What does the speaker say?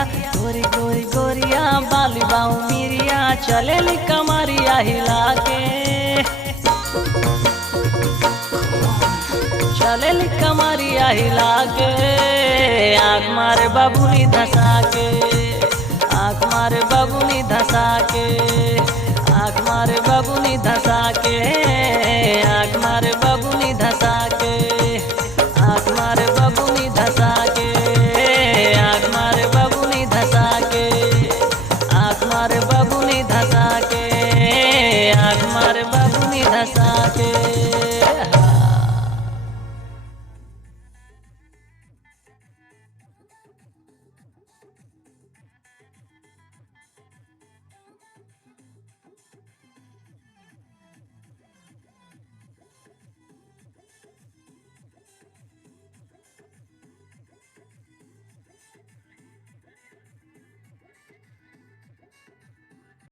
मिरिया गोरी गोरी गोरिया बाली बाऊ मिरिया चलेली कमरिया हिला के चलेली कमरिया हिला के आँख मारे बबुनी धसा के आँख मारे बबुनी धसा के आँख मारे बबुनी धसा के आँख मारे बबुनी धसा के।